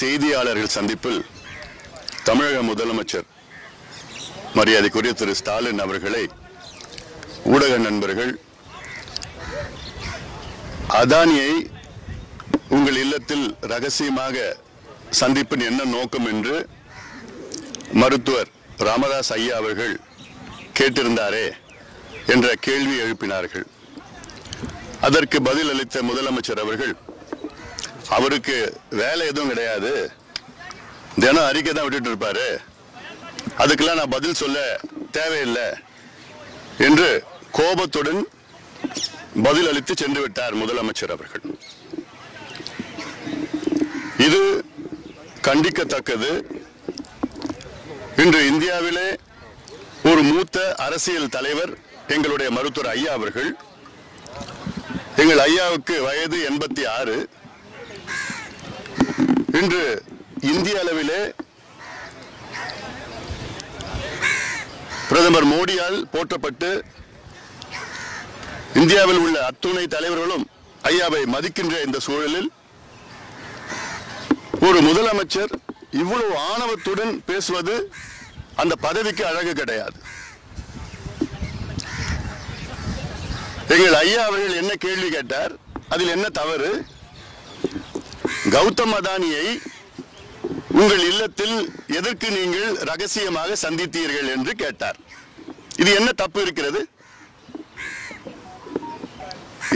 செய்தியாளர்கள் சந்திப்பில் தமிழக முதலமைச்சர் மரியாதைக்குரிய திரு ஸ்டாலின் அவர்களை ஊடக நண்பர்கள் அதானியை உங்கள் இல்லத்தில் ரகசியமாக சந்திப்பின் என்ன நோக்கம் என்று மருத்துவர் ராமதாஸ் ஐயா அவர்கள் கேட்டிருந்தாரே என்ற கேள்வி எழுப்பினார்கள். அதற்கு பதில் அளித்த முதலமைச்சர் அவர்கள், அவருக்கு வேலை எதுவும் கிடையாது, தினம் அறிக்கை தான் விட்டுட்டு இருப்பாரு, அதுக்கெல்லாம் நான் பதில் சொல்ல தேவையில்லை என்று கோபத்துடன் பதில் அளித்து சென்று விட்டார் முதலமைச்சர் அவர்கள். இது கண்டிக்கத்தக்கது. இன்று இந்தியாவிலே ஒரு மூத்த அரசியல் தலைவர் எங்களுடைய மருத்துவர் ஐயா அவர்கள், எங்கள் ஐயாவுக்கு வயது 86, இன்று இந்திய அளவிலே பிரதமர் மோடியால் போற்றப்பட்டு இந்தியாவில் உள்ள அத்துணை தலைவர்களும் ஐயாவை மதிக்கின்ற இந்த சூழலில் ஒரு முதலமைச்சர் இவ்வளவு ஆணவத்துடன் பேசுவது அந்த பதவிக்கு அழகு கிடையாது. எங்கள் ஐயா அவர்கள் என்ன கேள்வி கேட்டார், அதில் என்ன தவறு? கௌதம் அதானியை உங்கள் இல்லத்தில் எதற்கு நீங்கள் ரகசியமாக சந்தித்தீர்கள் என்று கேட்டார். இது என்ன தப்பு இருக்கிறது?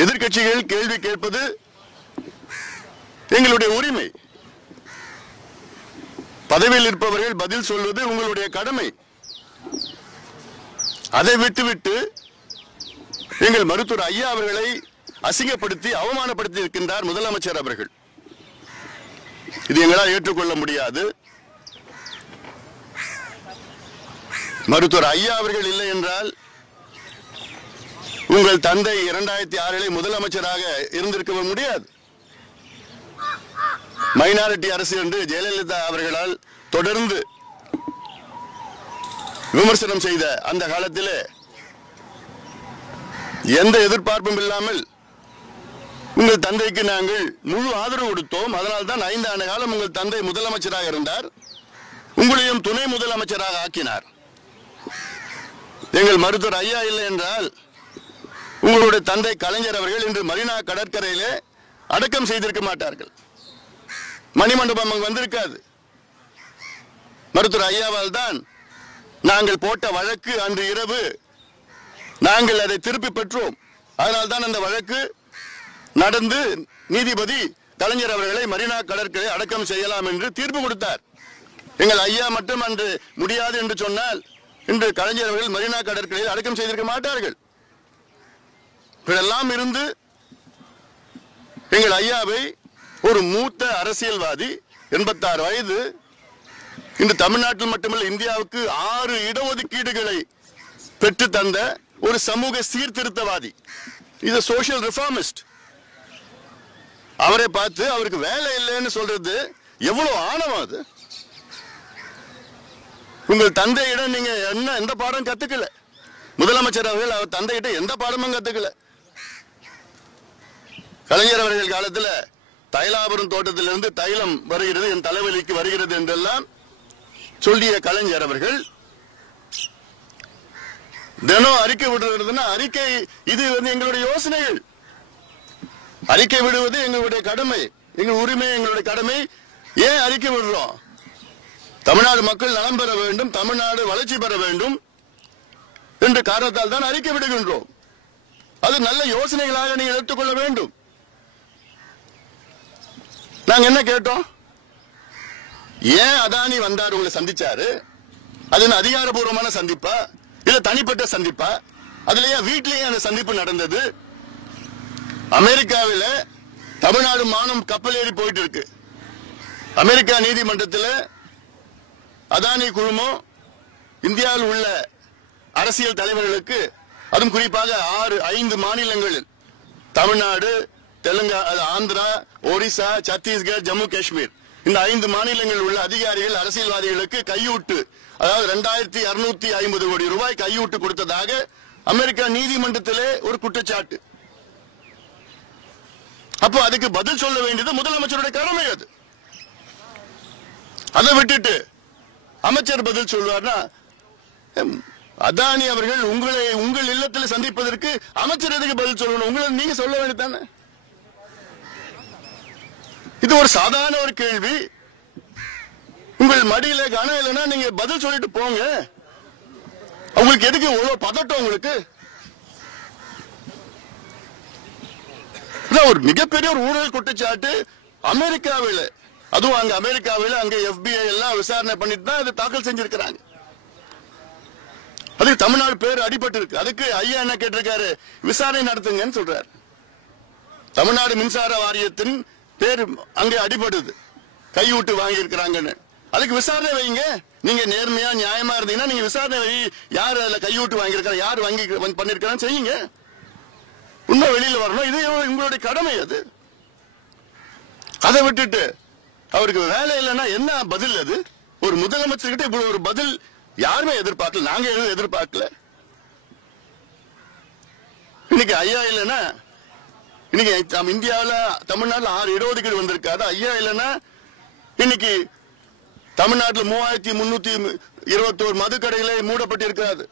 எதிர்க்கட்சிகள் கேள்வி கேட்பது எங்களுடைய உரிமை. பதவியில் இருப்பவர்கள் பதில் சொல்வது உங்களுடைய கடமை. அதை விட்டுவிட்டு எங்கள் மருத்துவர் ஐயா அவர்களை அசிங்கப்படுத்தி அவமானப்படுத்தி இருக்கின்றார் முதலமைச்சர் அவர்கள். இது எங்களால் ஏற்றுக்கொள்ள முடியாது. மருத்துவர் ஐயா அவர்கள் இல்லை என்றால் உங்கள் தந்தை 2006 முதலமைச்சராக இருந்திருக்க முடியாது. மைனாரிட்டி அரசு என்று ஜெயலலிதா அவர்களால் தொடர்ந்து விமர்சனம் செய்த அந்த காலத்திலே எந்த எதிர்பார்ப்பும் இல்லாமல் உங்கள் தந்தைக்கு நாங்கள் முழு ஆதரவு கொடுத்தோம். அதனால் தான் 5 ஆண்டு காலம் உங்கள் தந்தை முதலமைச்சராக இருந்தார், உங்களையும் துணை முதலமைச்சராக ஆக்கினார். எங்கள் மருத்துவர் ஐயா இல்லை என்றால் உங்களுடைய தந்தை கலைஞர் அவர்கள் இன்று மரீனா கடற்கரையிலே அடக்கம் செய்திருக்க மாட்டார்கள், மணிமண்டபம் அங்கு வந்திருக்காது. மருத்துவர் ஐயாவால் தான் நாங்கள் போட்ட வழக்கு அன்று இரவு நாங்கள் அதை திருப்பி பெற்றோம். அதனால் தான் அந்த வழக்கு நடந்து நீதிபதி கலைஞர் அவர்களை மரீனா கடற்கரை அடக்கம் செய்யலாம் என்று தீர்ப்பு கொடுத்தார். எங்கள் ஐயா மட்டும் அன்று முடியாது என்று சொன்னால் இன்று கலைஞர் அவர்கள் மரீனா கடற்கரையில் அடக்கம் செய்திருக்க மாட்டார்கள். இதெல்லாம் இருந்து எங்கள் ஐயாவை ஒரு மூத்த அரசியல்வாதி, 86 வயது, இன்று தமிழ்நாட்டில் மட்டுமல்ல இந்தியாவுக்கு 6 இடஒதுக்கீடுகளை பெற்று தந்த ஒரு சமூக சீர்திருத்தவாதி, இது சோசியல் ரிஃபார்மிஸ்ட். அவரை பார்த்து அவருக்கு வேலை இல்லைன்னு சொல்றது எவ்வளவு ஆணவம் அது? உங்கள் தந்தையிடம் நீங்க எந்த பாடம் கத்துக்கல. முதலமைச்சர் அவர்கள் அவர் தந்தையிட்ட எந்த பாடமும் கத்துக்கல. கலைஞர் அவர்கள் காலத்தில் தைலாபுரம் தோட்டத்திலிருந்து தைலம் வருகிறது, என் தலைவலிக்கு வருகிறது என்றெல்லாம் சொல்லிய கலைஞர் அவர்கள் தினம் அறிக்கை விடுறதுன்னா அறிக்கை இது எங்களுடைய யோசனைகள். அறிக்கை விடுவது எங்களுடைய கடமை, எங்கள் உரிமை, எங்களுடைய கடமை. ஏன் அறிக்கை விடுறோம்? தமிழ்நாடு மக்கள் நலம் பெற வேண்டும், தமிழ்நாடு வளர்ச்சி பெற வேண்டும் என்ற காரணத்தால் தான் அறிக்கை விடுகின்றோம். அது நல்ல யோசனைகளாக நீங்கள் எடுத்துக்கொள்ள வேண்டும். நாங்க என்ன கேட்டோம்? ஏன் அதானி வந்தார், உங்களை சந்திச்சாரு? அது அதிகாரபூர்வமான சந்திப்பா இல்ல தனிப்பட்ட சந்திப்பா? அதுலயே வீட்டிலேயே அந்த சந்திப்பு நடந்தது. அமெரிக்காவில் தமிழ்நாடு மானம் கப்பல் ஏறி போயிட்டு இருக்கு. அமெரிக்கா நீதிமன்றத்தில் அதானி குழுமம் இந்தியாவில் உள்ள அரசியல் தலைவர்களுக்கு, அதுவும் குறிப்பாக 5 மாநிலங்களில் தமிழ்நாடு, தெலுங்கானா, ஆந்திரா, ஒரிசா, சத்தீஸ்கர், ஜம்மு காஷ்மீர், இந்த 5 மாநிலங்களில் உள்ள அதிகாரிகள் அரசியல்வாதிகளுக்கு கையூட்டு, அதாவது 2250 கோடி ரூபாய் கையூட்டு கொடுத்ததாக அமெரிக்கா நீதிமன்றத்திலே ஒரு குற்றச்சாட்டு. அப்போ அதுக்கு பதில் சொல்ல வேண்டியது முதலமைச்சருடைய கடமை. அது அதை விட்டுட்டு அமைச்சர் பதில் சொல்வார்னா, அதானி அவர்கள் உங்கள் இல்லத்தில் சந்திப்பதற்கு அமைச்சர் எதுக்கு பதில் சொல்லணும்? உங்களை நீங்க சொல்ல வேண்டியதானே? இது ஒரு சாதாரண ஒரு கேள்வி. உங்கள் மடியில கனம் இல்லைன்னா நீங்க பதில் சொல்லிட்டு போங்க. உங்களுக்கு எதுக்கு இவ்வளவு பதட்டம்? உங்களுக்கு ஒரு மிகப்பெரிய ஒரு ஊழல் குற்றச்சாட்டு அமெரிக்காவில், அதுவும் அங்க அமெரிக்காவில் அங்க FBI எல்லாம் விசாரணை பண்ணிட்டு தான் அதை தாக்கல் செஞ்சிருக்கிறாங்க. அதுக்கு தமிழ்நாடு பேர் அடிபட்டு இருக்கு. அதுக்கு ஐயா என்ன கேட்டிருக்காரு? விசாரணை நடத்துங்கன்னு சொல்றாரு. தமிழ்நாடு மின்சார வாரியத்தின் பேர் அங்கே அடிபடுது, கையூட்டு வாங்கி இருக்கிறாங்கன்னு. அதுக்கு விசாரணை வைங்க. நீங்க நேர்மையா நியாயமா இருந்தீங்கன்னா நீங்க விசாரணை வை. யார் அதுல கையூட்டு வாங்கியிருக்காங்க, யார் வாங்கி பண்ணிருக்காங்க செய்யுங்க. உண்மை வெளியில வரணும். இது உங்களுடைய கடமை. அது அதை விட்டுட்டு அவருக்கு வேலை இல்லைன்னா என்ன பதில்? அது ஒரு முதலமைச்சர் கிட்ட இப்படி ஒரு பதில் யாருமே எதிர்பார்க்கல. நாங்க எதுவும் எதிர்பார்க்கல. இன்னைக்கு ஐயா இல்லைன்னா, இன்னைக்கு இந்தியாவில் தமிழ்நாட்டில் 6 இடஒதுக்கீடு வந்திருக்காது. ஐயா இல்லைன்னா இன்னைக்கு தமிழ்நாட்டில் 3321 மது கடைகளை மூடப்பட்டிருக்காது.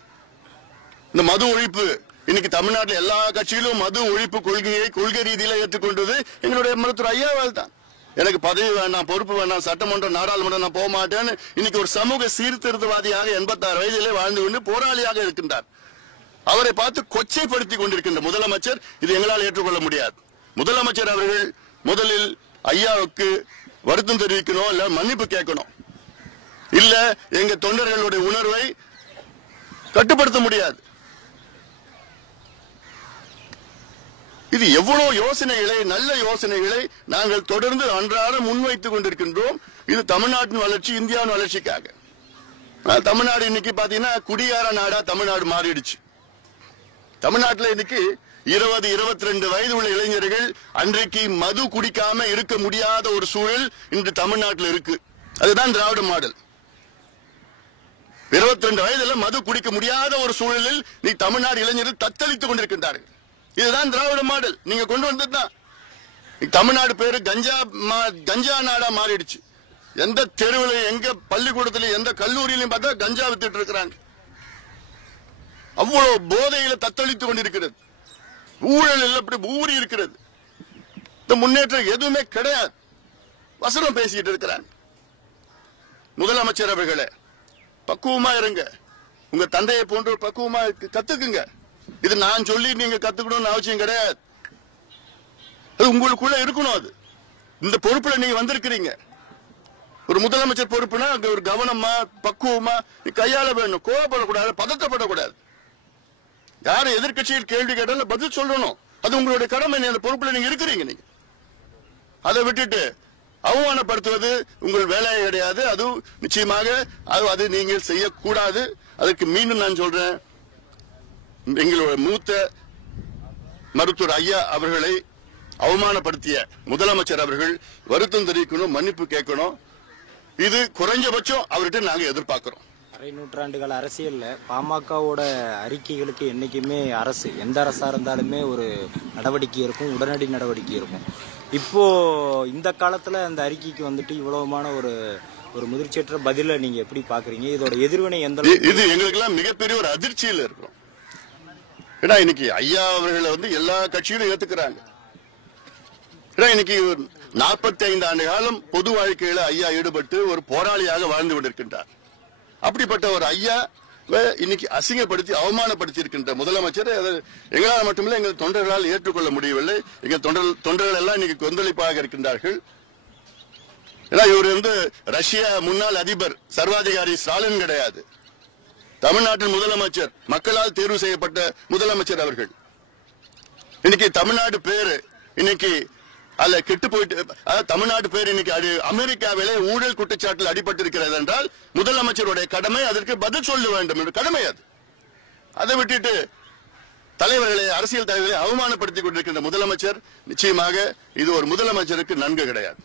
இந்த மது ஒழிப்பு இன்னைக்கு தமிழ்நாட்டில் எல்லா கட்சியிலும் மது ஒழிப்பு கொள்கை ரீதியில ஏற்றுக்கொண்டது எங்களுடைய மருத்துவர் ஐயாவால் தான். எனக்கு பதவி வேண்டாம், பொறுப்பு வேண்டாம், சட்டமன்றம் நாடாளுமன்றம் நான் போக மாட்டேன்னு இன்னைக்கு ஒரு சமூக சீர்திருத்தவாதியாக 86 வயதிலே வாழ்ந்து கொண்டு போராளியாக இருக்கின்றார். அவரை பார்த்து கொச்சைப்படுத்திக் கொண்டிருக்கின்ற முதலமைச்சர் இது எங்களால் ஏற்றுக்கொள்ள முடியாது. முதலமைச்சர் அவர்கள் முதலில் ஐயாவுக்கு வருத்தம் தெரிவிக்கணும், இல்ல மன்னிப்பு கேட்கணும். இல்ல எங்க தொண்டர்களுடைய உணர்வை கட்டுப்படுத்த முடியாது. இது எவ்வளவு யோசனைகளை, நல்ல யோசனைகளை நாங்கள் தொடர்ந்து அன்றாட முன்வைத்துக் கொண்டிருக்கின்றோம். இது தமிழ்நாட்டின் வளர்ச்சி, இந்தியாவின் வளர்ச்சிக்காக. தமிழ்நாடு இன்னைக்கு பாத்தீங்கன்னா குடியார நாடா தமிழ்நாடு மாறிடுச்சு. தமிழ்நாட்டில் இன்னைக்கு 20-22 வயது உள்ள இளைஞர்கள் அன்றைக்கு மது குடிக்காம இருக்க முடியாத ஒரு சூழல் இன்று தமிழ்நாட்டில் இருக்கு. அதுதான் திராவிட மாடல். 22 வயதுல மது குடிக்க முடியாத ஒரு சூழலில் நீ தமிழ்நாடு இளைஞர்கள் தத்தளித்துக் கொண்டிருக்கின்றார்கள். இதுதான் திராவிட மாடல். நீங்க கொண்டு வந்ததுதான். தமிழ்நாடு பேரு கஞ்சா நாடா மாறிடுச்சு. எந்த தெருவில், எங்க பள்ளிக்கூடத்திலும், எந்த கல்லூரியிலும் பார்த்தா கஞ்சா வித்துட்டு இருக்கிறாங்க. அவ்வளவு போதையில தத்தளித்துக் கொண்டிருக்கிறது. ஊழல் அப்படி ஊறி இருக்கிறது. இந்த முன்னேற்றம் எதுவுமே கிடையாது. வசனம் பேசிட்டு இருக்கிறாங்க. முதலமைச்சர் அவர்களே, பக்குவமா இருங்க. உங்க தந்தையை போன்ற பக்குவமா கத்துக்குங்க. இது நான் சொல்லி நீங்க கத்துக்கணும்னு அவசியம் கிடையாது. அது உங்களுக்குள்ள இருக்கணும். அது இந்த பொறுப்புல நீங்க வந்திருக்கிறீங்க. ஒரு முதலமைச்சர் பொறுப்புனா ஒரு கவனமா பக்குவமா கையாள வேணும். கோவப்படக்கூடாது, பதட்டப்படக்கூடாது. யாரும் எதிர்கட்சியில் கேள்வி கேட்டாலும் பதில் சொல்லணும். அது உங்களுடைய கடமை. அந்த பொறுப்புல நீங்க இருக்கிறீங்க. நீங்க அதை விட்டுட்டு அவமானப்படுத்துவது உங்கள் வேலையை கிடையாது. அது நிச்சயமாக அது நீங்கள் செய்யக்கூடாது. அதுக்கு மீண்டும் நான் சொல்றேன், எங்களுடைய மூத்த மருத்துவர் ஐயா அவர்களை அவமானப்படுத்திய முதலமைச்சர் அவர்கள் வருத்தம் தெரிவிக்கணும், மன்னிப்பு கேட்கணும். இது குறைஞ்சபட்சம் அவர்கிட்ட நாங்க எதிர்பார்க்கிறோம். அரை நூற்றாண்டுகள் அரசியல்ல பாமகவோட அறிக்கைகளுக்கு என்னைக்குமே அரசு, எந்த அரசா இருந்தாலுமே ஒரு நடவடிக்கை இருக்கும், உடனடி நடவடிக்கை இருக்கும். இப்போ இந்த காலத்துல அந்த அறிக்கைக்கு வந்துட்டு இவ்வளவுமான ஒரு முதிர்ச்சியற்ற பதில நீங்க எப்படி பாக்குறீங்க? இதோட எதிர்வினை எந்த? இது எங்களுக்கு எல்லாம் மிகப்பெரிய ஒரு அதிர்ச்சியில் இருக்கும். ஏன்னா இன்னைக்கு ஐயா அவர்களை எல்லா கட்சியிலும் ஏத்துக்கிறாங்க. இன்னைக்கு 45 ஆண்டு காலம் பொது வாழ்க்கையில ஐயா ஈடுபட்டு ஒரு போராளியாக வாழ்ந்து கொண்டிருக்கின்றார். அப்படிப்பட்ட ஒரு ஐயா இன்னைக்கு அசிங்கப்படுத்தி அவமானப்படுத்தி இருக்கின்ற முதலமைச்சர் எங்களால் மட்டுமில்லை, எங்கள் தொண்டர்களால் ஏற்றுக்கொள்ள முடியவில்லை. எங்கள் தொண்டர்கள் எல்லாம் இன்னைக்கு கொந்தளிப்பாக இருக்கின்றார்கள். ஏன்னா இவர் ரஷ்ய முன்னாள் அதிபர் சர்வாதிகாரி ஸ்டாலின் கிடையாது. தமிழ்நாட்டின் முதலமைச்சர், மக்களால் தேர்வு செய்யப்பட்ட முதலமைச்சர் அவர்கள். இன்னைக்கு தமிழ்நாடு பேரு இன்னைக்கு அல்ல கெட்டு போயிட்டு, தமிழ்நாடு பேர் இன்னைக்கு அமெரிக்காவிலே ஊழல் குற்றச்சாட்டில் அடிபட்டிருக்கிறது என்றால் முதலமைச்சருடைய கடமை அதற்கு பதில் சொல்ல வேண்டும் என்ற கடமை அது. அதை விட்டுட்டு தலைவர்களை, அரசியல் தலைவர்களை அவமானப்படுத்திக் கொண்டிருக்கின்ற முதலமைச்சர் நிச்சயமாக இது ஒரு முதலமைச்சருக்கு நன்கு கிடையாது.